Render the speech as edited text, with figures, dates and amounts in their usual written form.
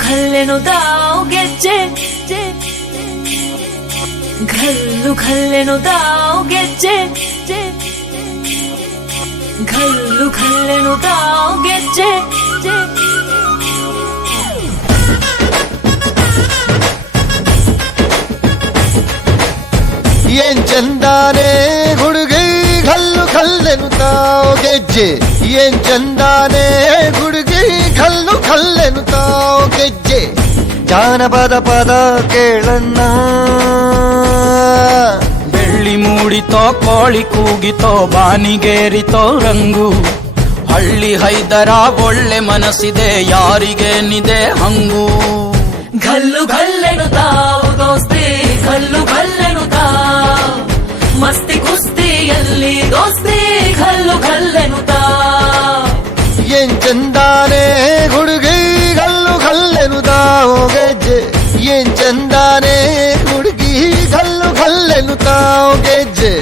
ಖಲ್ಲೆನು ಗೆಜ್ಜೆ ಘಲ್ಲು ಖಲ್ಲೆನು ಗೆಜ್ಜೆ ಘಲ್ಲು ಖಲ್ಲೆನು ಗೆಜ್ಜೆ ಏನ್ ಚಂದಾನೆ ಹುಡುಗಿ ಘಲ್ಲು ಖಲ್ಲೆನು ಗೆಜ್ಜೆ ಏನ್ ಚಂದಾನೆ ಹುಡುಗಿ ಘಲ್ಲು ಖಲ್ಲೆನು ಗೆಜ್ಜೆ ಜಾನಪದ ಪದ ಕೇಳಣ್ಣ ಬೆಳ್ಳಿ ಮೂಡಿತೋ ಕೋಳಿ ಕೂಗಿತೋ ಬಾನಿಗೇರಿತೋ ರಂಗು ಹಳ್ಳಿ ಹೈದರ ಒಳ್ಳೆ ಮನಸ್ಸಿದೆ ಯಾರಿಗೇನಿದೆ ಹಂಗು ಘಲ್ಲು ಘಲ್ಲೆನು ದೋಸ್ತಿ ಘಲ್ಲು ಘಲ್ಲೆನು ಮಸ್ತಿ ಕುಸ್ತಿಯಲ್ಲಿ ದೋಸ್ತಿ ಘಲ್ಲು ಘಲ್ಲೆನು ಏನ್ ಚಂದಾನೆ ಹುಡುಗಿ ಘಲ್ಲು ಘಲ್ಲೆನು ಗೆಜ್ಜೆ ಏನ್ ಚಂದಾನೆ ಹುಡುಗಿ ಘಲ್ಲು ಘಲ್ಲೆನು ಗೆಜ್ಜೆ